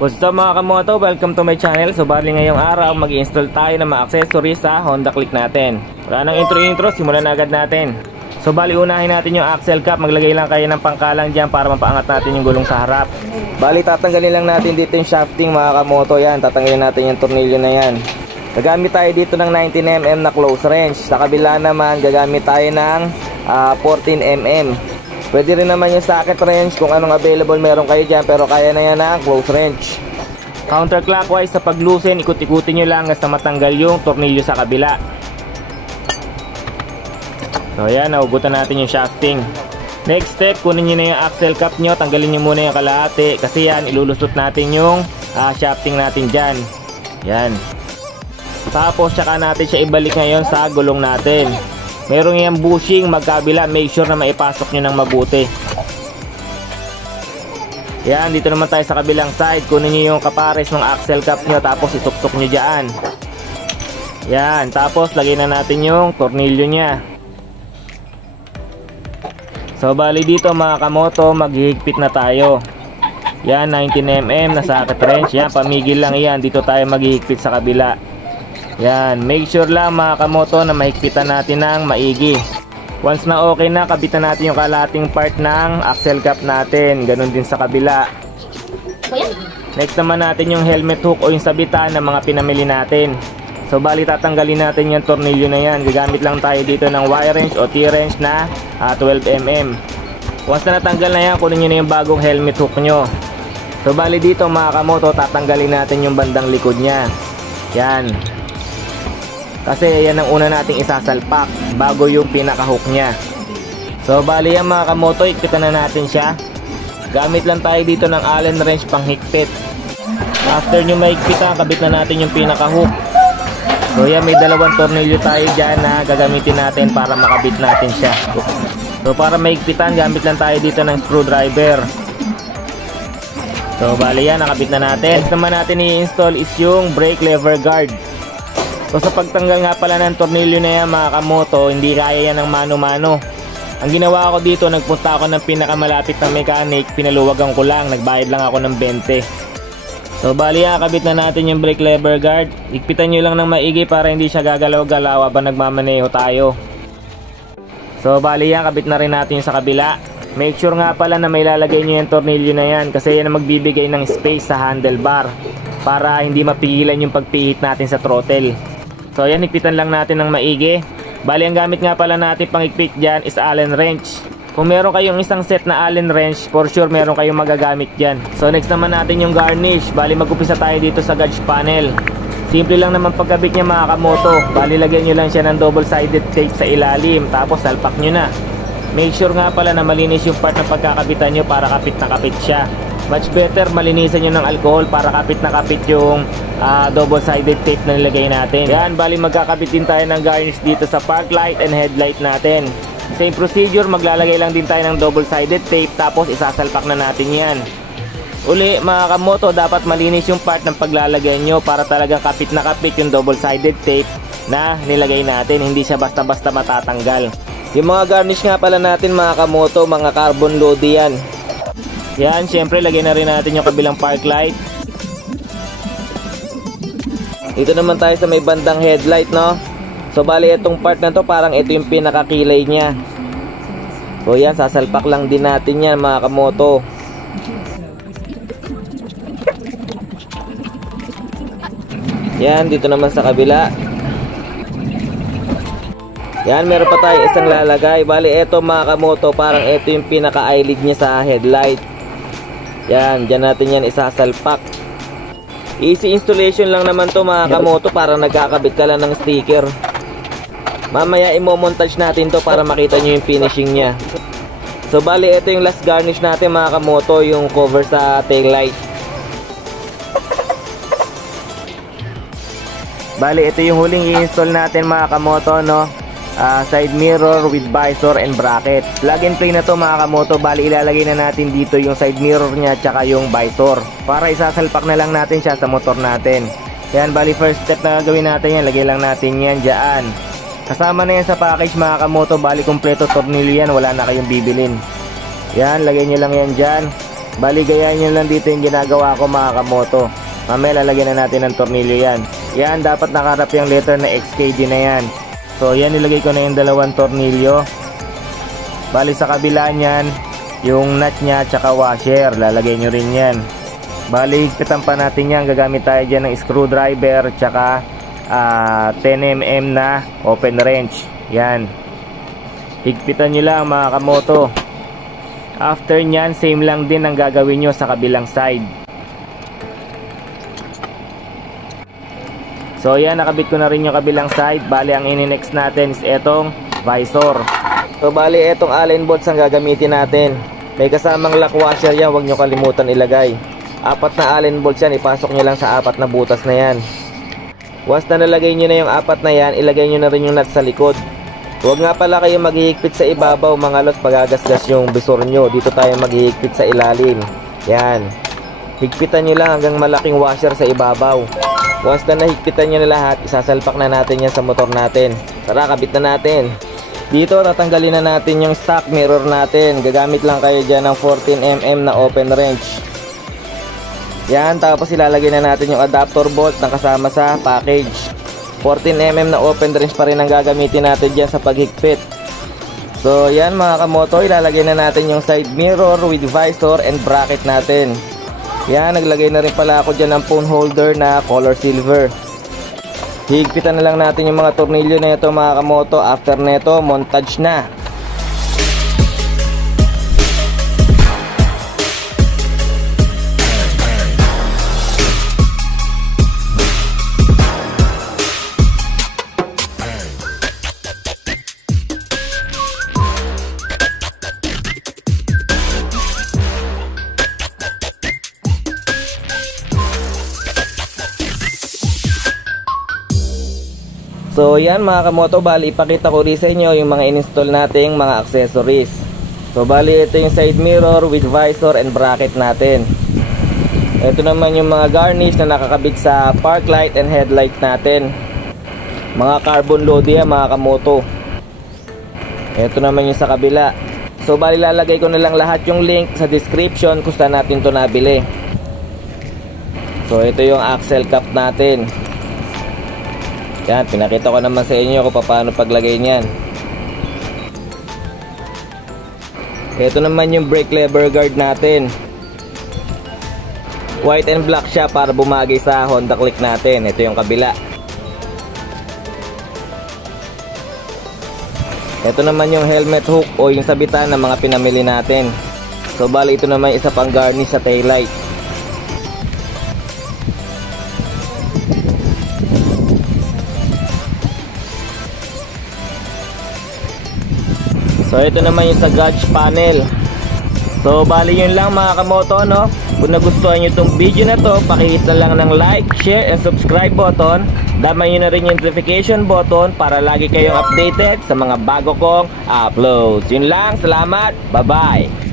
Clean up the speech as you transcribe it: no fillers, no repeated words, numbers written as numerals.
What's up mga kamoto? Welcome to my channel. So bali ngayong araw mag-install tayo ng mga accessories sa Honda Click natin. Wala nang intro, simulan na agad natin. So bali unahin natin yung axle cap. Maglagay lang kayo ng pangkalang dyan para mapaangat natin yung gulong sa harap. Bali tatanggalin lang natin dito yung shafting mga kamoto. Yan, tatanggalin natin yung tornilyo na yan. Gagamit tayo dito ng 19mm na close range. Sa kabila naman gagamit tayo ng 14mm. Pwede rin naman yung socket range kung anong available meron kayo dyan, pero kaya na yan ng close range. Counterclockwise sa paglusin, ikut-ikutin nyo lang hanggang sa matanggal yung tornilyo sa kabila. So ayan, naugutan natin yung shafting. Next step, kunin nyo na yung axle cap nyo, tanggalin nyo muna yung kalahati kasi yan, ilulusot natin yung shafting natin dyan. Yan. Tapos tsaka natin siya ibalik ngayon sa gulong natin. Merong yung bushing magkabila, make sure na maipasok nyo ng mabuti. Yan, dito naman tayo sa kabilang side. Kunin nyo yung kapares ng axle cap nyo, tapos isuksok nyo dyan. Yan, tapos lagyan na natin yung tornilyo nya. So bali dito mga kamoto, maghihigpit na tayo. Yan, 19mm na socket wrench. Yan, pamigil lang yan. Dito tayo maghihigpit sa kabila. Yan, make sure lang mga kamoto na mahigpitan natin ng maigi. Once na okay na, kabitan natin yung kalahating part ng axle cap natin. Ganon din sa kabila. Next naman natin yung helmet hook o yung sabitan ng mga pinamili natin. So bali tatanggalin natin yung tornilyo na yan. Gagamit lang tayo dito ng wire wrench o T-wrench na 12mm. Once na natanggal na yan, kunin nyo na yung bagong helmet hook nyo. So bali dito mga kamoto, tatanggalin natin yung bandang likod nya. Yan. Kasi yan ang una nating isasalpak bago yung pinaka-hook nya. So bali yan mga kamoto, ikpitan na natin siya. Gamit lang tayo dito ng Allen wrench pang higpit. After nyo maigpitan, kabit na natin yung pinaka-hook. So yan, may dalawang tornilyo tayo dyan na gagamitin natin para makabit natin siya. So para maigpitan, gamit lang tayo dito ng screwdriver. So bali yan, nakabit na natin. Next naman natin i-install is yung brake lever guard. So sa pagtanggal nga pala ng tornilyo na yan mga kamoto, hindi kaya yan ng mano-mano. Ang ginawa ko dito, nagpunta ako ng pinakamalapit na mechanic, pinaluwagan ko lang, nagbayad lang ako ng 20. So bali kakabit na natin yung brake lever guard. Ikpitan nyo lang ng maigi para hindi siya gagalaw-galaw habang nagmamaneho tayo. So bali kabit na rin natin yung sa kabila. Make sure nga pala na may lalagay nyo yung tornilyo na yan kasi yan ang magbibigay ng space sa handlebar para hindi mapigilan yung pagpihit natin sa throttle. So yan, ikpitan lang natin ng maigi. Bali ang gamit nga pala natin pang ikpit dyan is Allen wrench. Kung meron kayong isang set na Allen wrench, for sure meron kayong magagamit dyan. So next naman natin yung garnish. Bali mag-upisa tayo dito sa gauge panel. Simple lang naman pagkabit niya mga kamoto. Bali lagyan nyo lang siya ng double-sided tape sa ilalim, tapos salpak nyo na. Make sure nga pala na malinis yung part ng pagkakabitan nyo para kapit na kapit siya. Much better malinisan nyo ng alcohol para kapit na kapit yung double-sided tape na nilagay natin. Yan, bali magkakabit din tayo ng garnish dito sa park light and headlight natin. Same procedure, maglalagay lang din tayo ng double-sided tape tapos isasalpak na natin yan. Uli mga kamoto, dapat malinis yung part ng paglalagay nyo para talagang kapit na kapit yung double-sided tape na nilagay natin. Hindi siya basta-basta matatanggal. Yung mga garnish nga pala natin mga kamoto, mga carbon load yan. Yan, syempre lagay na rin natin yung kabilang park light. Dito naman tayo sa may bandang headlight, no? So bali itong part na to, parang ito yung pinakakilay nya. So yan, sasalpak lang din natin yan mga kamoto. Yan, dito naman sa kabila. Yan, meron pa tayo isang lalagay. Bali ito mga kamoto, parang ito yung pinaka-eyelid nya sa headlight. Yan, dyan natin yan isasalpak. Easy installation lang naman to mga kamoto, para nagkakabit ka lang ng sticker. Mamaya imo-montage natin to para makita nyo yung finishing nya. So bali ito yung last garnish natin mga kamoto, yung cover sa taillight. Bali ito yung huling i-install natin mga kamoto, no? Side mirror with visor and bracket. Plug and play na to mga kamoto. Bali ilalagay na natin dito yung side mirror nya tsaka yung visor para isasalpak na lang natin siya sa motor natin. Yan, bali first step na gagawin natin yan, lagay lang natin yan dyan. Kasama na yan sa package mga kamoto. Bali kompleto tornilyo yan, wala na kayong bibilin. Yan, lagay nyo lang yan dyan. Bali gayahin nyo lang dito yung ginagawa ko mga kamoto. Mamaya lalagyan na natin ng tornilyo yan. Yan, dapat nakaharap yung letter na XKD na yan. So yan, nilagay ko na yung dalawang tornilyo. Bali sa kabila niyan, yung nut nya tsaka washer, lalagay nyo rin yan. Bali higpitan pa natin yan. Gagamit tayo dyan ng screwdriver tsaka 10mm na open wrench. Yan, higpitan nyo lang mga kamoto. After nyan, same lang din ang gagawin nyo sa kabilang side. So yan, nakabit ko na rin yung kabilang side. Bali ang ini-next natin is etong visor. So bali etong Allen bolts ang gagamitin natin. May kasamang lock washer yan, huwag nyo kalimutan ilagay. 4 na Allen bolts yan, ipasok nyo lang sa 4 na butas na yan. Once na nalagay nyo na yung 4 na yan, ilagay nyo na rin yung nut sa likod. Huwag nga pala kayo maghihigpit sa ibabaw mga lods, pagagasgas yung visor nyo. Dito tayo maghihigpit sa ilalim. Yan, higpitan nyo lang hanggang malaking washer sa ibabaw. Once na nahigpitan nyo na lahat, isasalpak na natin yan sa motor natin. Tara, kabit na natin. Dito tatanggalin na natin yung stock mirror natin. Gagamit lang kayo dyan ng 14mm na open wrench. Yan, tapos ilalagay na natin yung adapter bolt na kasama sa package. 14mm na open wrench pa rin ang gagamitin natin dyan sa paghigpit. So yan mga kamoto, ilalagay na natin yung side mirror with visor and bracket natin. Yan, naglagay na rin pala ako dyan ng phone holder na color silver. Higpitan na lang natin yung mga tornilyo na ito mga kamoto. After neto, montage na. So yan mga kamoto, bali ipakita ko rin sa inyo yung mga in-install nating mga accessories. So bali ito yung side mirror with visor and bracket natin. Ito naman yung mga garnish na nakakabit sa park light and headlight natin. Mga carbon load yan mga kamoto. Ito naman yung sa kabila. So bali lalagay ko na lang lahat yung link sa description kung saan natin to nabili. So ito yung axle cap natin. Yan, pinakita ko naman sa inyo kung paano paglagay niyan. Ito naman yung brake lever guard natin. White and black siya para bumagay sa Honda Click natin. Ito yung kabila. Ito naman yung helmet hook o yung sabitan ng mga pinamili natin. So bali ito naman isa pang garnish sa taillight. So ito naman yung sa gauge panel. So bali yun lang mga kamoto, no? Kung nagustuhan nyo itong video na to, pakihit na lang ng like, share, and subscribe button. Damay nyo na rin yung notification button para lagi kayong updated sa mga bago kong uploads. Yun lang, salamat, bye bye.